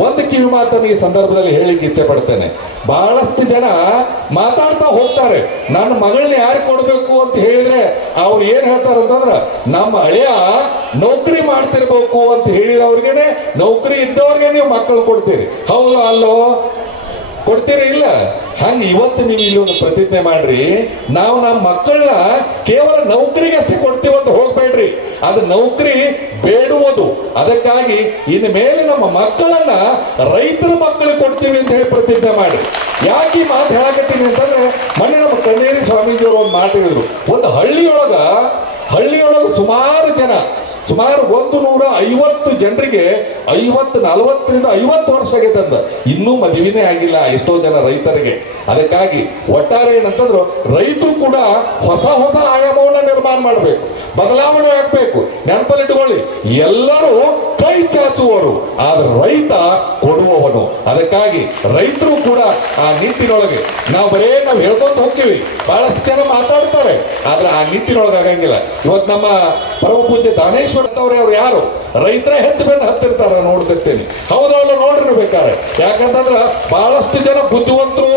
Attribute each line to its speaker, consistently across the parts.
Speaker 1: ಒಂದು ಕಿವಿ ಮಾತನ್ನು ಈ ಸಂದರ್ಭದಲ್ಲಿ ಹೇಳಿಕ್ಕೆ ಇಚ್ಛೆ ಪಡ್ತೇನೆ. ಬಹಳಷ್ಟು ಜನ ಮಾತಾಡ್ತಾ ಹೋಗ್ತಾರೆ. ನನ್ನ ಮಗಳನ್ನ ಯಾರು ಕೊಡಬೇಕು ಅಂತ ಹೇಳಿದ್ರೆ ಅವ್ರು ಏನ್ ಹೇಳ್ತಾರೆ ಅಂತಂದ್ರೆ, ನಮ್ಮ ಹಳೆಯ ನೌಕರಿ ಮಾಡ್ತಿರ್ಬೇಕು ಅಂತ ಹೇಳಿದವ್ರಿಗೇನೆ, ನೌಕರಿ ಇದ್ದವ್ರಿಗೆ ನೀವು ಮಕ್ಕಳು ಕೊಡ್ತೀರಿ. ಹೌದಾ, ಅಲ್ಲೋ? ಕೊಡ್ತೀರಿ ಇಲ್ಲ? ಹಂಗ ಇವತ್ತು ನೀವು ಇಲ್ಲಿ ಒಂದು ಪ್ರತಿಜ್ಞೆ ಮಾಡ್ರಿ. ನಾವು ನಮ್ಮ ಮಕ್ಕಳನ್ನ ಕೇವಲ ನೌಕರಿಗಷ್ಟೇ ಕೊಡ್ತೀವಿ ಹೋಗ್ಬೇಡ್ರಿ ಅದು ನೌಕರಿ ಬೇಡುವುದು. ಅದಕ್ಕಾಗಿ ಇನ್ನು ಮೇಲೆ ನಮ್ಮ ಮಕ್ಕಳನ್ನ ರೈತರ ಮಕ್ಕಳಿಗೆ ಕೊಡ್ತೀವಿ ಅಂತ ಹೇಳಿ ಪ್ರತಿಜ್ಞೆ ಮಾಡಿ. ಯಾಕೆ ಮಾತು ಹೇಳಕತ್ತೀನಿ ಅಂತಂದ್ರೆ, ಮೊನ್ನೆ ನಮ್ಮ ಕಣ್ಣೇರಿ ಸ್ವಾಮೀಜಿಯವರು ಒಂದು ಮಾತು ಹೇಳಿದ್ರು. ಒಂದು ಹಳ್ಳಿಯೊಳಗ ಹಳ್ಳಿಯೊಳಗ ಸುಮಾರು ಜನ, ಸುಮಾರು ಒಂದು ನೂರ ಐವತ್ತು ಜನರಿಗೆ ಐವತ್ತು, ನಲವತ್ತರಿಂದ ಐವತ್ತು ವರ್ಷ ಆಗೈತಂದ ಇನ್ನೂ ಮದುವೆನೇ ಆಗಿಲ್ಲ ಎಷ್ಟೋ ಜನ ರೈತರಿಗೆ. ಅದಕ್ಕಾಗಿ ಒಟ್ಟಾರೆ ಏನಂತಂದ್ರು, ರೈತರು ಕೂಡ ಹೊಸ ಹೊಸ ಆಯಾಮವನ್ನ ನಿರ್ಮಾಣ ಮಾಡಬೇಕು. ಬದಲಾವಣೆ ಆಗ್ಬೇಕು. ನೆನಪಲ್ಲಿಟ್ಟುಕೊಳ್ಳಿ. ಎಲ್ಲರೂ ಕೈ ಚಾಚುವರು ಆದ್ರೆ ರೈತ ಕೊಡುವವನು. ಅದಕ್ಕಾಗಿ ರೈತರು ಕೂಡ ಆ ನಿಟ್ಟಿನೊಳಗೆ. ನಾವು ಬರೇ ನಾವು ಹೇಳ್ಕೊಂತ ಹೋಗ್ತೀವಿ. ಬಹಳಷ್ಟು ಜನ ಮಾತಾಡ್ತಾರೆ. ಆದ್ರೆ ಆ ನಿಟ್ಟಿನೊಳಗೆ ಆಗಂಗಿಲ್ಲ. ಇವತ್ತು ನಮ್ಮ ಪರಮ ಪೂಜೆ ದಾನೇಶ್ವರ ಅವ್ರೆ ಅವ್ರು ಯಾರು? ರೈತರ ಹೆಚ್ಚು ಬೆನ್ನು ಹತ್ತಿರ್ತಾರ ನೋಡ್ತಿರ್ತೀನಿ. ಹೌದಲ್ಲ ನೋಡ್ರಿ ನೋಡಿರ್ಬೇಕಾರೆ ಯಾಕಂತಂದ್ರ ಬಹಳಷ್ಟು ಜನ ಬುದ್ಧಿವಂತರು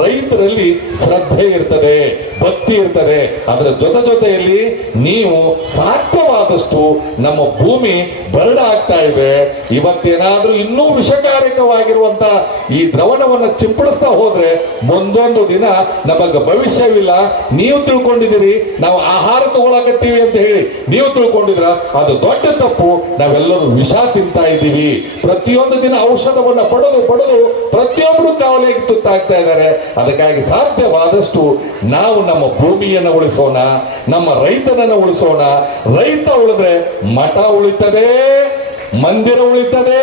Speaker 1: ರೈತರಲ್ಲಿ ಶ್ರದ್ಧೆ ಇರ್ತದೆ, ಭಕ್ತಿ ಇರ್ತದೆ. ಅದರ ಜೊತೆ ಜೊತೆಯಲ್ಲಿ ನೀವು ಸಾಧ್ಯವಾದಷ್ಟು ನಮ್ಮ ಭೂಮಿ ಬರಡ ಆಗ್ತಾ ಇದೆ. ಇವತ್ತೇನಾದ್ರೂ ಇನ್ನೂ ವಿಷಕಾರಕವಾಗಿರುವಂತ ಈ ದ್ರವಣವನ್ನು ಚಿಂಪಡಿಸ್ತಾ ಹೋದ್ರೆ ಮುಂದೊಂದು ದಿನ ನಮಗ ಭವಿಷ್ಯವಿಲ್ಲ. ನೀವು ತಿಳ್ಕೊಂಡಿದ್ದೀರಿ, ನಾವು ಆಹಾರ ತಗೊಳಕತ್ತೀವಿ ಅಂತ ಹೇಳಿ ನೀವು ತಿಳ್ಕೊಂಡಿದ್ರ, ಅದು ದೊಡ್ಡ ತಪ್ಪು. ನಾವೆಲ್ಲರೂ ವಿಷ ತಿಂತಾ ಇದ್ದೀವಿ. ಪ್ರತಿಯೊಂದು ದಿನ ಔಷಧವನ್ನ ಪಡೆದು ಪಡೆದು ಪ್ರತಿಯೊಬ್ಬರು ಕಾವಲಿಗೆ ತುತ್ತಾಗ್ತಾ ಇದ್ದಾರೆ. ಅದಕ್ಕಾಗಿ ಸಾಧ್ಯವಾದಷ್ಟು ನಾವು ನಮ್ಮ ಭೂಮಿಯನ್ನು ಉಳಿಸೋಣ, ನಮ್ಮ ರೈತನನ್ನು ಉಳಿಸೋಣ. ರೈತ ಉಳಿದ್ರೆ ಮಠ ಉಳಿತದೆ, ಮಂದಿರ ಉಳಿತದೆ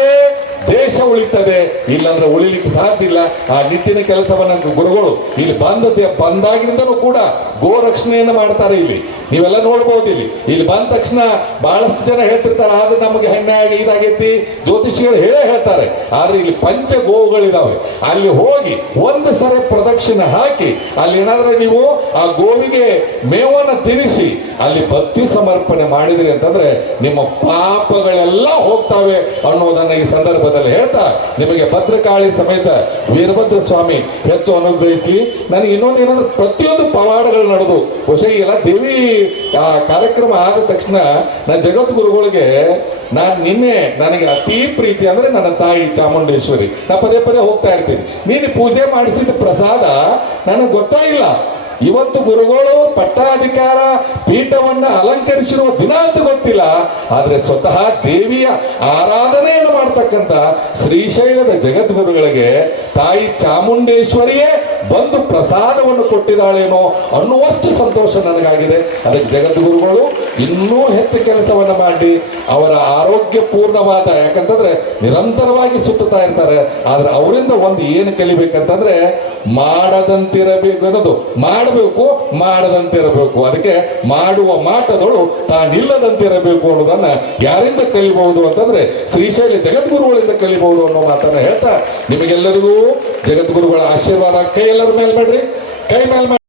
Speaker 1: ದೇಶ ಉಳಿತದೆ, ಇಲ್ಲಾಂದ್ರೆ ಉಳಿಲಿಕ್ಕೆ ಸಾಧ್ಯ ಇಲ್ಲ. ಆ ನಿಟ್ಟಿನ ಕೆಲಸವನ್ನ ಗುರುಗಳು ಇಲ್ಲಿ ಬಂದದ್ದೇ ಬಂದಾಗಿಂದನೂ ಕೂಡ ಗೋ ರಕ್ಷಣೆಯನ್ನು ಮಾಡ್ತಾರೆ ಇಲ್ಲಿ. ನೀವೆಲ್ಲ ನೋಡ್ಬೋದು ಇಲ್ಲಿ. ಇಲ್ಲಿ ಬಂದ ತಕ್ಷಣ ಬಹಳಷ್ಟು ಜನ ಹೇಳ್ತಿರ್ತಾರೆ, ಆದ್ರೆ ನಮಗೆ ಹೆಣ್ಣೆ ಆಗಿ ಇದಾಗೈತಿ. ಜ್ಯೋತಿಷಿಗಳು ಹೇಳೇ ಹೇಳ್ತಾರೆ, ಆದ್ರೆ ಇಲ್ಲಿ ಪಂಚ ಗೋವುಗಳಿದಾವೆ ಅಲ್ಲಿ ಹೋಗಿ ಒಂದು ಸರಿ ಪ್ರದಕ್ಷಿಣೆ ಹಾಕಿ, ಅಲ್ಲಿ ಏನಾದ್ರೆ ನೀವು ಆ ಗೋವಿಗೆ ಮೇವನ್ನ ತಿನ್ನಿಸಿ ಅಲ್ಲಿ ಭಕ್ತಿ ಸಮರ್ಪಣೆ ಮಾಡಿದ್ರಿ ಅಂತಂದ್ರೆ ನಿಮ್ಮ ಪಾಪಗಳೆಲ್ಲ ಹೋಗ್ತಾವೆ ಅನ್ನೋದನ್ನ ಈ ಸಂದರ್ಭದಲ್ಲಿ ಹೇಳ್ತಾ, ನಿಮಗೆ ಭದ್ರಕಾಳಿ ಸಮೇತ ವೀರಭದ್ರ ಸ್ವಾಮಿ ಹೆಚ್ಚು ಅನುಗ್ರಹಿಸಲಿ. ನನಗೆ ಇನ್ನೊಂದು ಏನಂದ್ರೆ ಪ್ರತಿಯೊಂದು ಪವಾಡಗಳು ನಡೆದು, ಬಹುಶಃ ದೇವಿ, ಆ, ಕಾರ್ಯಕ್ರಮ ಆದ ತಕ್ಷಣ ನನ್ನ ಜಗದ್ಗುರುಗಳಿಗೆ ನಾನು ನಿನ್ನೆ ನನಗೆ ಅತಿ ಪ್ರೀತಿ ಅಂದ್ರೆ ನನ್ನ ತಾಯಿ ಚಾಮುಂಡೇಶ್ವರಿ. ನಾ ಪದೇ ಪದೇ ಹೋಗ್ತಾ ಇರ್ತೀನಿ. ನೀನು ಪೂಜೆ ಮಾಡಿಸಿದ ಪ್ರಸಾದ ನನಗೆ ಗೊತ್ತಾಗಿಲ್ಲ ಇವತ್ತು ಗುರುಗಳು ಪಟ್ಟಾಧಿಕಾರ ಪೀಠವನ್ನ ಅಲಂಕರಿಸಿರುವ ದಿನ ಅಂತ ಗೊತ್ತಿಲ್ಲ. ಆದ್ರೆ ಸ್ವತಃ ದೇವಿಯ ಆರಾಧನೆಯನ್ನು ಮಾಡ್ತಕ್ಕಂಥ ಶ್ರೀಶೈಲದ ಜಗದ್ಗುರುಗಳಿಗೆ ತಾಯಿ ಚಾಮುಂಡೇಶ್ವರಿಯೇ ಬಂದು ಪ್ರಸಾದವನ್ನು ಕೊಟ್ಟಿದ್ದಾಳೇನೋ ಅನ್ನುವಷ್ಟು ಸಂತೋಷ ನನಗಾಗಿದೆ. ಅದಕ್ಕೆ ಜಗದ್ಗುರುಗಳು ಇನ್ನೂ ಹೆಚ್ಚು ಕೆಲಸವನ್ನು ಮಾಡಿ, ಅವರ ಆರೋಗ್ಯ ಪೂರ್ಣವಾದ ಯಾಕಂತಂದ್ರೆ ನಿರಂತರವಾಗಿ ಸುತ್ತುತ್ತಾ ಇರ್ತಾರೆ. ಆದ್ರೆ ಅವರಿಂದ ಒಂದು ಏನು ಕಲಿಬೇಕಂತಂದ್ರೆ ಮಾಡದಂತಿರಬೇಕು ಅನ್ನೋದು. ಮಾಡಬೇಕು, ಮಾಡದಂತಿರಬೇಕು. ಅದಕ್ಕೆ ಮಾಡುವ ಮಾಟದಳು ತಾನಿಲ್ಲದಂತಿರಬೇಕು ಅನ್ನೋದನ್ನ ಯಾರಿಂದ ಕಲಿಬಹುದು ಅಂತಂದ್ರೆ ಶ್ರೀಶೈಲಿ ಜಗದ್ಗುರುಗಳಿಂದ ಕಲಿಬಹುದು ಅನ್ನೋ ಮಾತನ್ನ ಹೇಳ್ತಾ, ನಿಮಗೆಲ್ಲರಿಗೂ ಜಗದ್ಗುರುಗಳ ಆಶೀರ್ವಾದ ಕೈ ಎಲ್ಲರ ಮೇಲೆ ಮಾಡ್ರಿ ಕೈ ಮೇಲೆ